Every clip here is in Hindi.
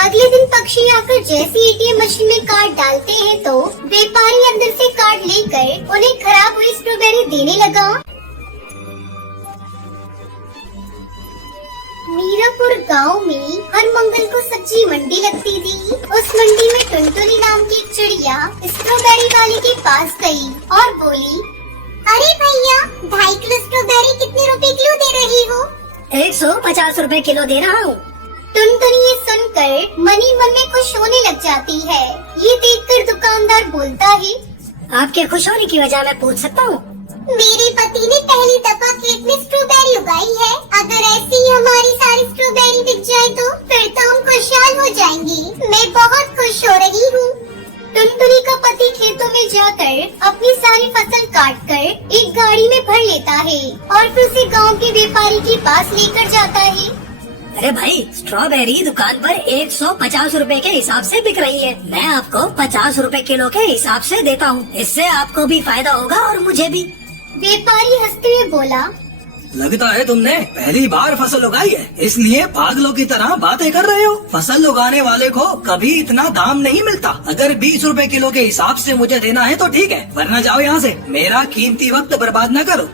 अगले दिन पक्षी आकर जैसे एटीएम मशीन में कार्ड डालते हैं तो व्यापारी अंदर से कार्ड लेकर उन्हें खराब हुई स्ट्रॉबेरी देने लगा। मीरापुर गांव में हर मंगल को सब्जी मंडी लगती थी। उस मंडी में टुनटुनी नाम की एक चिड़िया स्ट्रॉबेरी वाले के पास गई और बोली, अरे भैया 2.5 किलो स्ट्रॉबेरी कितने रुपए किलो दे रही हो? 150 रुपए किलो दे रहा हूँ। टुनटुनी ये सुनकर मनी मन में खुश होने लग जाती है। ये देखकर दुकानदार बोलता है, आपके खुश होने की वजह मैं पूछ सकता हूँ? मेरे पति ने पहली दफा खेत में स्ट्रॉबेरी उगाई है। अगर ऐसे ही हमारी सारी स्ट्रॉबेरी बिक जाए तो फिर तो हम खुशहाल हो जाएंगे। मैं बहुत खुश हो रही हूँ। टुनटुनी का पति खेतों में जाकर अपनी सारी फसल काट कर एक गाड़ी में भर लेता है और फिर उसे गांव के व्यापारी के पास लेकर जाता है। अरे भाई, स्ट्रॉबेरी दुकान पर 150 रुपए के हिसाब से बिक रही है। मैं आपको 50 रुपए किलो के हिसाब से देता हूँ। इससे आपको भी फायदा होगा और मुझे भी। व्यापारी हंसते हुए बोला, लगता है तुमने पहली बार फसल उगाई है, इसलिए पागलों की तरह बातें कर रहे हो। फसल उगाने वाले को कभी इतना दाम नहीं मिलता। अगर 20 रुपए किलो के हिसाब से मुझे देना है तो ठीक है, वरना जाओ यहाँ से। मेरा कीमती वक्त बर्बाद न करो।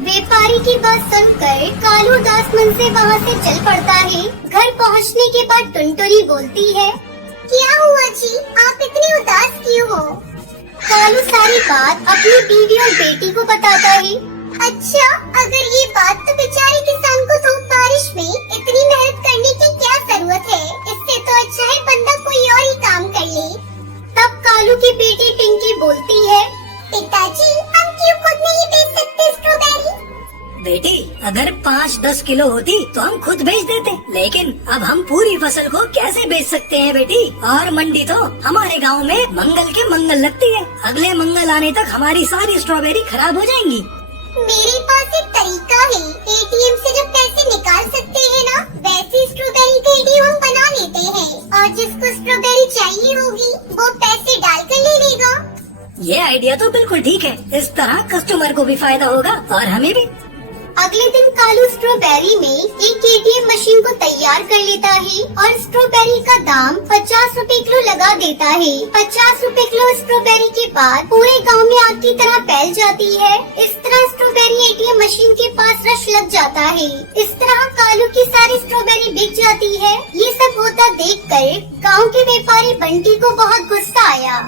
व्यापारी की बात सुनकर कालू उदास मन से वहाँ से चल पड़ता है। घर पहुँचने के बाद टुनटुनी बोलती है, क्या हुआ जी, आप इतने उदास क्यों हो? कालू सारी बात अपनी बीवी और बेटी को बताता है। अच्छा, अगर ये बात तो बेचारे किसान को धूप बारिश में इतनी मेहनत करने की क्या जरूरत है? इससे तो अच्छा है बंदा कोई और ही काम कर ले। तब कालू की बेटी पिंकी बोलती है, पिताजी हम क्यों खुद नहीं बेच सकते स्ट्रॉबेरी? बेटी, अगर 5-10 किलो होती तो हम खुद बेच देते, लेकिन अब हम पूरी फसल को कैसे बेच सकते हैं बेटी? और मंडी तो हमारे गांव में मंगल के मंगल लगती है। अगले मंगल आने तक हमारी सारी स्ट्रॉबेरी खराब हो जाएंगी। मेरे पास एक तरीका है। एटीएम से जब पैसे निकाल सकते हैं ना, वैसे स्ट्रॉबेरी का एटीएम हम बना लेते हैं और जिसको स्ट्रॉबेरी चाहिए होगी वो पैसे डाल कर ले लेगा। ये आइडिया तो बिल्कुल ठीक है। इस तरह कस्टमर को भी फायदा होगा और हमें भी। अगले दिन कालू स्ट्रॉबेरी में एक एटीएम मशीन को तैयार कर लेता है और स्ट्रॉबेरी का दाम 50 रुपए किलो लगा देता है। 50 रुपए किलो स्ट्रॉबेरी के बाद पूरे गांव में आग की तरह फैल जाती है। इस तरह स्ट्रॉबेरी एटीएम मशीन के पास रश लग जाता है। इस तरह कालू की सारी स्ट्रॉबेरी बिक जाती है। ये सब होता देखकर गाँव के व्यापारी बंटी को बहुत गुस्सा आया।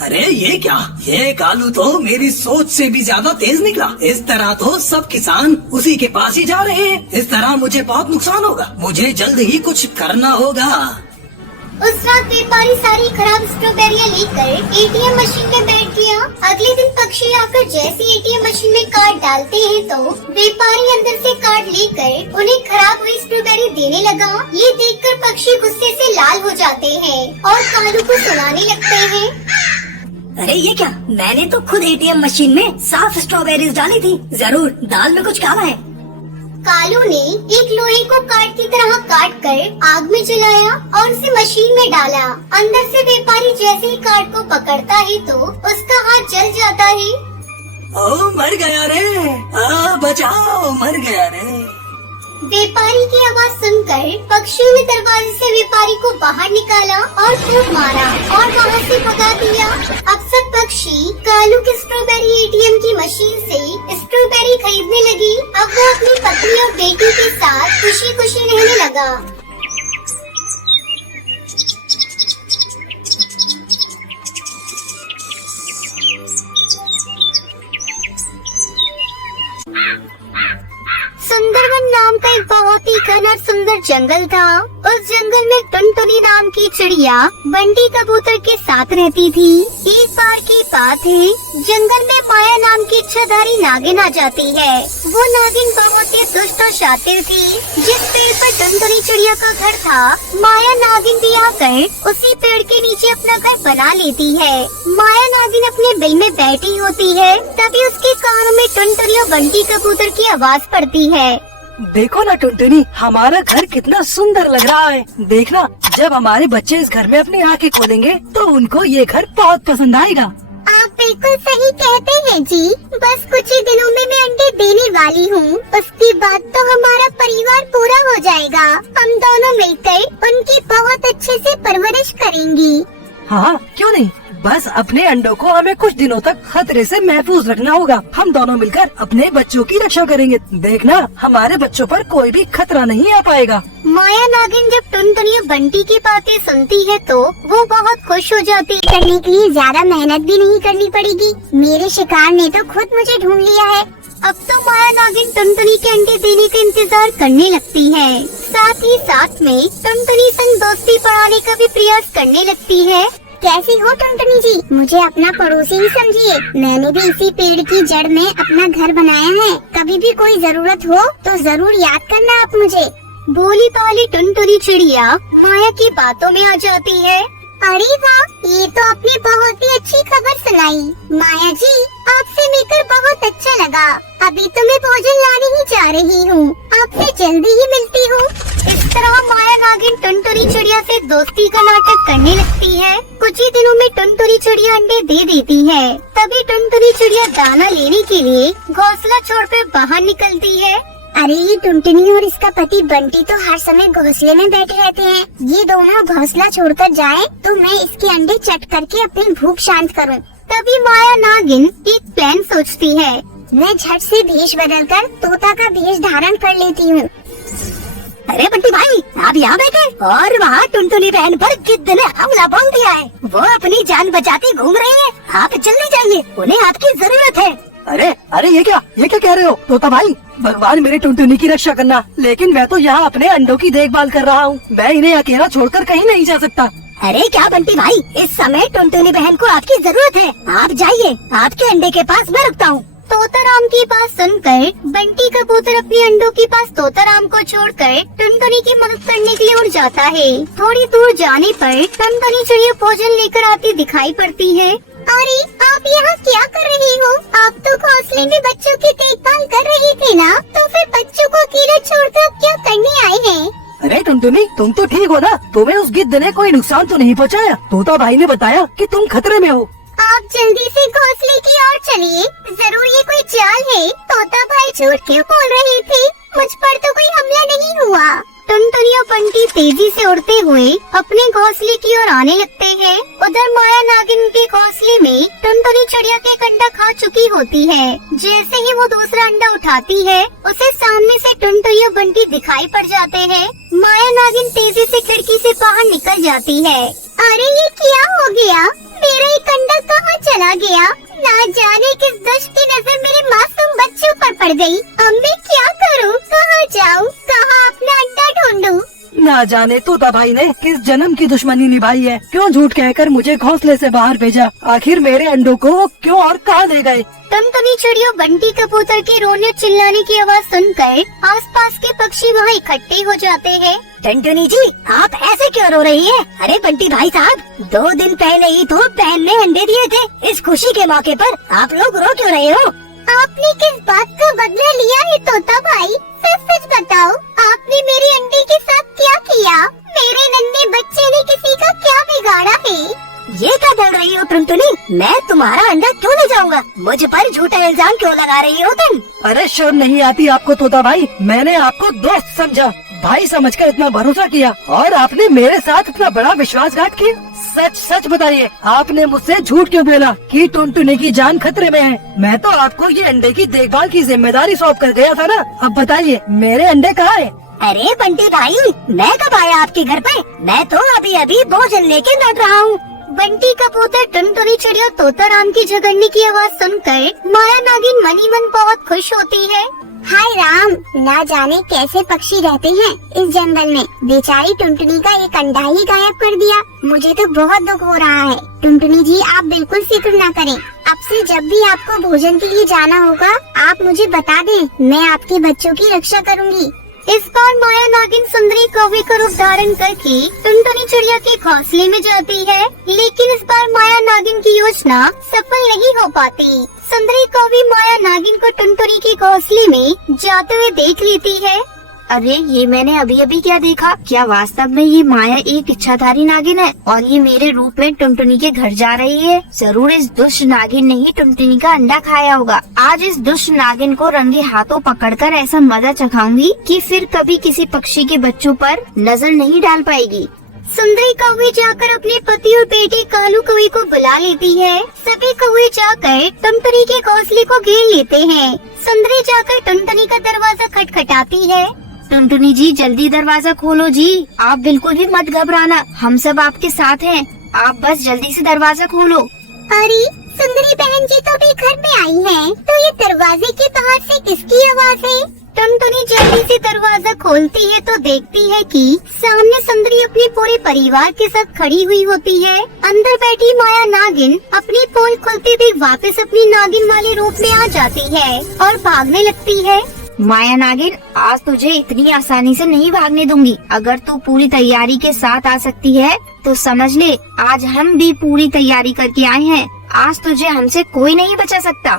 अरे ये क्या, ये कालू तो मेरी सोच से भी ज्यादा तेज निकला। इस तरह तो सब किसान उसी के पास ही जा रहे हैं। इस तरह मुझे बहुत नुकसान होगा। मुझे जल्द ही कुछ करना होगा। उस रात व्यापारी सारी खराब स्ट्रॉबेरियाँ लेकर एटीएम मशीन में बैठ गया। अगले दिन पक्षी आकर जैसे एटीएम मशीन में कार्ड डालते हैं तो व्यापारी अंदर से कार्ड लेकर उन्हें खराब हुई स्ट्रॉबेरी देने लगा। ये देखकर पक्षी गुस्से से लाल हो जाते हैं और कालू को सुनाने लगते हैं, अरे ये क्या, मैंने तो खुद एटीएम मशीन में साफ स्ट्रॉबेरीज डाली थी। जरूर दाल में कुछ काला है। कालू ने एक लोहे को काट की तरह काट कर आग में जलाया और उसे मशीन में डाला। अंदर से व्यापारी जैसे ही कार्ड को पकड़ता है तो उसका हाथ जल जाता है। ओ मर गया रे, बचाओ, मर गया रे। व्यापारी की आवाज सुनकर पक्षियों ने दरवाजे से व्यापारी को बाहर निकाला और खूब मारा और वहाँ से भगा दिया। अब सब पक्षी कालू के स्ट्रॉबेरी एटीएम की मशीन से स्ट्रॉबेरी खरीदने लगी। अब वो अपनी पत्नी और बेटी के साथ खुशी खुशी रहने लगा। सुंदरवन नाम का एक बहुत ही घना सुंदर जंगल था। उस जंगल में टुनटुनी नाम की चिड़िया बंटी कबूतर के साथ रहती थी। एक बार की बात है, जंगल में माया नाम की इच्छाधारी नागिन आ जाती है। वो नागिन बहुत ही दुष्ट और शातिर थी। जिस पेड़ पर टुनटुनी चिड़िया का घर था, माया नागिन भी आकर उसी पेड़ के नीचे अपना घर बना लेती है। माया नागिन अपने बिल में बैठी होती है, तभी उसके कानों में टुनटुनी और बंटी कबूतर की आवाज पड़ती है। देखो ना टुनटुनी, हमारा घर कितना सुंदर लग रहा है। देखना, जब हमारे बच्चे इस घर में अपनी आंखें खोलेंगे तो उनको ये घर बहुत पसंद आएगा। आप बिल्कुल सही कहते हैं जी। बस कुछ ही दिनों में मैं अंडे देने वाली हूँ। उसके बाद तो हमारा परिवार पूरा हो जाएगा। हम दोनों मिलकर उनकी बहुत अच्छे से परवरिश करेंगी। हाँ, क्यों नहीं। बस अपने अंडों को हमें कुछ दिनों तक खतरे से महफूज रखना होगा। हम दोनों मिलकर अपने बच्चों की रक्षा करेंगे। देखना, हमारे बच्चों पर कोई भी खतरा नहीं आ पाएगा। माया नागिन जब टुनटुनी और बंटी की बातें सुनती है तो वो बहुत खुश हो जाती है। करने के लिए ज्यादा मेहनत भी नहीं करनी पड़ेगी। मेरे शिकार ने तो खुद मुझे ढूंढ लिया है। अब तो माया नागिन टुनटुनी के अंडे देने का इंतजार करने लगती है। साथ ही साथ में टुनटुनी संग दोस्ती बढ़ाने का भी प्रयास करने लगती है। कैसी हो टुनटुनी जी? मुझे अपना पड़ोसी ही समझिए। मैंने भी इसी पेड़ की जड़ में अपना घर बनाया है। कभी भी कोई जरूरत हो तो जरूर याद करना आप मुझे। भोली भाली टुनटुनी चिड़िया माया की बातों में आ जाती है। अरे वाह, ये तो आपने बहुत ही अच्छी खबर सुनाई। माया जी, आपसे मिलकर बहुत अच्छा लगा। अभी तो मैं भोजन लाने ही जा रही हूँ। आपसे जल्दी ही मिलती हूँ। इस तरह माया नागिन टुनटुनी चिड़िया से दोस्ती का नाटक करने लगती है। कुछ ही दिनों में टुनटुनी चिड़िया अंडे दे देती है। तभी टुनटुनी चिड़िया दाना लेने के लिए घोंसला छोड़कर बाहर निकलती है। अरे ये टुनटुनी और इसका पति बंटी तो हर समय घोंसले में बैठे रहते हैं। ये दोनों घोंसला छोड़कर जाएं तो मैं इसके अंडे चट करके अपनी भूख शांत करूं। तभी माया नागिन एक प्लान सोचती है। मैं झट से भेष बदलकर तोता का भेष धारण कर लेती हूँ। अरे बंटी भाई, आप यहाँ बैठे और वहाँ टुनटुनी बहन पर गिद्ध ने हमला बोल दिया है। वो अपनी जान बचाते घूम रही है। आप जल्दी जाइए, उन्हें आपकी जरूरत है। अरे ये क्या कह रहे हो तोता भाई? भगवान मेरे टुनटुनी की रक्षा करना। लेकिन मैं तो यहाँ अपने अंडों की देखभाल कर रहा हूँ। मैं इन्हें अकेला छोड़कर कहीं नहीं जा सकता। अरे क्या बंटी भाई, इस समय टुनटुनी बहन को आपकी जरूरत है। आप जाइए, आपके अंडे के पास मैं रुकता हूँ। तोताराम की बात सुनकर बंटी कबूतर अपने अंडों के पास तोताराम को छोड़कर टुनटुनी की मदद करने के लिए उड़ जाता है। थोड़ी दूर जाने पर टुनटुनी चिड़िया भोजन लेकर आती दिखाई पड़ती है। अरे आप यहाँ क्या कर रही हो? आप तो घोंसले में बच्चों की देखभाल कर रही थी ना? तो फिर बच्चों को अकेले छोड़कर क्या करने आए हैं? अरे टुनटुनी, तुम तो ठीक हो ना? तुम्हें उस गिद्ध ने कोई नुकसान तो नहीं पहुँचाया? तोता भाई ने बताया कि तुम खतरे में हो। आप जल्दी से घोंसले की ओर चलिए। जरूर ये कोई चाल है। तोता भाई झूठ क्यों बोल रहे थे? मुझ पर तो कोई हमला नहीं हुआ। टुनटुनी और बंटी तेजी से उड़ते हुए अपने घोंसले की ओर आने लगते हैं। उधर माया नागिन के घोंसले में टुनटुनी चिड़िया के अंडा खा चुकी होती है। जैसे ही वो दूसरा अंडा उठाती है, उसे सामने से टुनटुनी और बंटी दिखाई पड़ जाते हैं। माया नागिन तेजी से खिड़की से बाहर निकल जाती है। अरे ये क्या हो गया? मेरा एक अंडा कहाँ चला गया? ना जाने किस दुष्ट की नजर मेरे मासूम बच्चों पर पड़ गई। अब मैं क्या करूँ? कहाँ जाऊँ? कहाँ अपना अंडा ढूंढूं? ना जाने तोता भाई ने किस जन्म की दुश्मनी निभाई है। क्यों झूठ कहकर मुझे घोंसले से बाहर भेजा? आखिर मेरे अंडों को वो क्यों और कहाँ ले गए? टुनटुनी चिड़िया बंटी कबूतर के रोने चिल्लाने की आवाज सुनकर आसपास के पक्षी वहाँ इकट्ठे हो जाते हैं। टुनटुनी जी, आप ऐसे क्यों रो रही है? अरे बंटी भाई साहब, 2 दिन पहले ही तो बहन ने अंडे दिए थे। इस खुशी के मौके पर आप लोग रो क्यों रहे हो? आपने किस बात का बदला लिया है तोता भाई? सच सच बताओ, आपने मेरे अंडे के साथ क्या किया? मेरे नन्हे बच्चे ने किसी का क्या बिगाड़ा है? ये क्या बोल रही हो टुनटुनी? मैं तुम्हारा अंडा क्यों ले जाऊंगा? मुझ पर झूठा इल्जाम क्यों लगा रही हो तुम? अरे शर्म नहीं आती आपको तोता भाई? मैंने आपको दोस्त समझा, भाई समझकर इतना भरोसा किया और आपने मेरे साथ इतना बड़ा विश्वासघात किया। सच सच बताइए, आपने मुझसे झूठ क्यों बोला कि टुनटुनी की जान खतरे में है? मैं तो आपको ये अंडे की देखभाल की जिम्मेदारी सौंप कर गया था ना। अब बताइए मेरे अंडे कहाँ है? अरे बंटी भाई, मैं कब आया आपके घर पे? मैं तो अभी अभी भोजन लेके लौट रहा हूँ। बंटी कबूतर टुनटुनी चिड़िया तोताराम की झगड़ने की आवाज सुनकर माया नागिन मनी मन बहुत खुश होती है। हाय राम, ना जाने कैसे पक्षी रहते हैं इस जंगल में। बेचारी टुनटुनी का एक अंडा ही गायब कर दिया। मुझे तो बहुत दुख हो रहा है। टुनटुनी जी, आप बिल्कुल फिक्र न करें। अब से जब भी आपको भोजन के लिए जाना होगा, आप मुझे बता दें, मैं आपके बच्चों की रक्षा करूंगी। इस बार माया नागिन सुंदरी कौवे का रूप धारण करके टुनटुनी चिड़िया के घोंसले में जाती है। लेकिन इस बार माया नागिन की योजना सफल नहीं हो पाती। सुंदरी कौवी माया नागिन को टुनटुनी के घोंसले में जाते हुए देख लेती है। अरे ये मैंने अभी अभी क्या देखा? क्या वास्तव में ये माया एक इच्छाधारी नागिन है और ये मेरे रूप में टुनटुनी के घर जा रही है? जरूर इस दुष्ट नागिन ने ही टुनटुनी का अंडा खाया होगा। आज इस दुष्ट नागिन को रंगे हाथों पकड़कर ऐसा मजा चखाऊंगी कि फिर कभी किसी पक्षी के बच्चों पर नजर नहीं डाल पाएगी। सुंदरी कौवे जाकर अपने पति और बेटे कालू कौवे को बुला लेती है। सभी कौवे जाकर टुनटुनी के घोंसले को घेर लेते हैं। सुंदरी जाकर टुनटुनी का दरवाजा खटखटाती है। टुनटुनी जी जल्दी दरवाजा खोलो जी, आप बिल्कुल भी मत घबराना, हम सब आपके साथ हैं। आप बस जल्दी से दरवाजा खोलो। अरे सुंदरी बहन जी तो भी घर में आई हैं, तो ये दरवाजे के बाहर से किसकी आवाज है? टुनटुनी जल्दी से दरवाजा खोलती है तो देखती है कि सामने सुंदरी अपने पूरे परिवार के साथ खड़ी हुई होती है। अंदर बैठी माया नागिन अपनी पोल खोलते देख वापस अपनी नागिन वाले रूप में आ जाती है और भागने लगती है। माया नागिन, आज तुझे इतनी आसानी से नहीं भागने दूंगी। अगर तू पूरी तैयारी के साथ आ सकती है तो समझ ले, आज हम भी पूरी तैयारी करके आए हैं। आज तुझे हमसे कोई नहीं बचा सकता।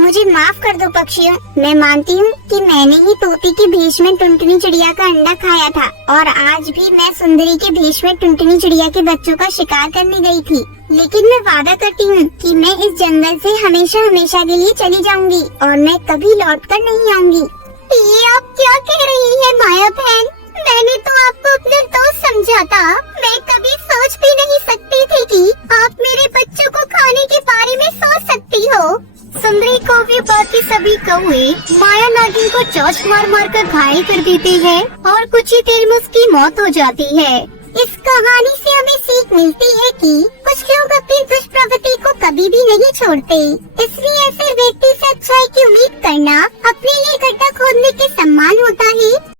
मुझे माफ कर दो पक्षियों, मैं मानती हूँ कि मैंने ही तोते के भेष में टुनटुनी चिड़िया का अंडा खाया था और आज भी मैं सुंदरी के भेष में टुनटुनी चिड़िया के बच्चों का शिकार करने गई थी। लेकिन मैं वादा करती हूँ कि मैं इस जंगल से हमेशा हमेशा के लिए चली जाऊंगी और मैं कभी लौट कर नहीं आऊंगी। ये आप क्या कह रही है माया बहन? मैंने तो आपको अपना दोस्त समझा था। मैं कभी सोच भी नहीं सकती थी कि आप मेरे बच्चों को खाने के बारे में सोच सकती हो। सुंदरी कौवे बाकी सभी कौवे माया नागिन को चोंच मार मार कर घायल कर देते हैं और कुछ ही देर में उसकी मौत हो जाती है। इस कहानी से हमें सीख मिलती है कि कुछ लोग अपनी दुष्प्रवृत्ति को कभी भी नहीं छोड़ते, इसलिए ऐसे व्यक्ति से अच्छाई की उम्मीद करना अपने लिए गड्ढा खोदने के समान होता है।